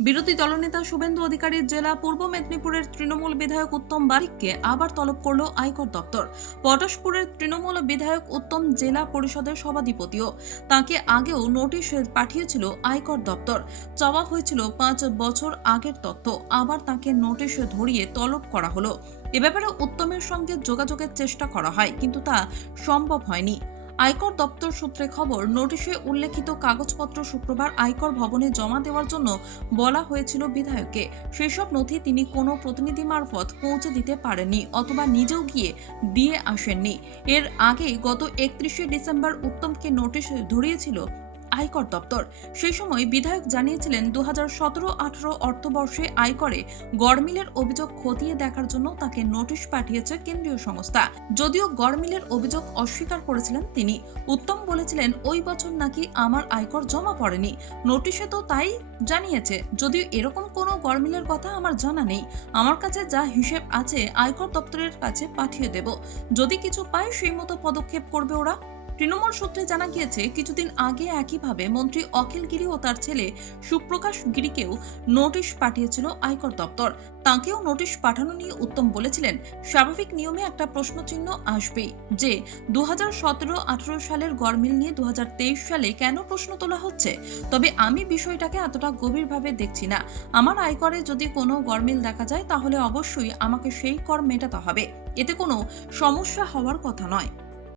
বিরোধী দলনেতা শুভেন্দু অধিকারীর জেলা পূর্ব মেদিনীপুরের তৃণমূল বিধায়ক উত্তম বারিককে আবার তলব করল আয়কর দপ্তর। পটাশপুরের তৃণমূল বিধায়ক উত্তম জেলা পরিষদের সভাধিপতিও। তাকে আগেও নোটিশ পাঠিয়েছিল আয়কর দপ্তর। চাওয়া হয়েছিল, পাঁচ বছর আগের তথ্য। আবার তাকে নোটিশ ধরিয়ে তলব করা হলো। এ ব্যাপারে উত্তমের সঙ্গে যোগাযোগের চেষ্টা করা হয়, কিন্তু তা সম্ভব হয়নি। আয়কর দপ্তর সূত্রে খবর, নোটিশে উল্লেখিত কাগজপত্র শুক্রবার আয়কর ভবনে জমা দেওয়ার জন্য বলা হয়েছিল বিধায়ককে। সেসব নথি তিনি কোনো প্রতিনিধি মারফত পৌঁছে দিতে পারেননি অথবা নিজেও গিয়ে দিয়ে আসেননি। এর আগে গত একত্রিশে ডিসেম্বর উত্তমকে নোটিশ ধরিয়েছিল আয়কর দপ্তর। সেই সময় বিধায়ক জানিয়েছিলেন দু হাজার সতেরো আঠারো অর্থবর্ষে আয়করে গড়মিলের অভিযোগ খতিয়ে দেখার জন্য তাকে নোটিশ পাঠিয়েছে কেন্দ্রীয় সংস্থা। যদিও গড়মিলের অভিযোগ অস্বীকার করেছিলেন তিনি, উত্তম বলেছিলেন, ওই বছর নাকি আমার আয়কর জমা পড়েনি। নোটিশে তো তাই জানিয়েছে, যদিও এরকম কোনো গড়মিলের কথা আমার জানা নেই। আমার কাছে যা হিসেব আছে, আয়কর দপ্তরের কাছে পাঠিয়ে দেব। যদি কিছু পায়, সেই মতো পদক্ষেপ করবে ওরা। তৃণমূল সূত্রে জানা গিয়েছে, কিছুদিন আগে একইভাবে মন্ত্রী অখিল গিরি ও তার ছেলে সুপ্রকাশ গিরিকেও নোটিশ পাঠিয়েছিল আয়কর দপ্তর। তাকেও নোটিশ পাঠানো নিয়ে উত্তম বলেছিলেন। স্বাভাবিক নিয়মে একটা প্রশ্নচিহ্ন আসবেই যে দু হাজার সতেরো সালের গড়মিল নিয়ে দু হাজার তেইশ সালে কেন প্রশ্ন তোলা হচ্ছে? তবে আমি বিষয়টাকে এতটা গভীরভাবে দেখছি না। আমার আয়করে যদি কোনো গরমিল দেখা যায়, তাহলে অবশ্যই আমাকে সেই কর মেটাতে হবে। এতে কোনো সমস্যা হওয়ার কথা নয়।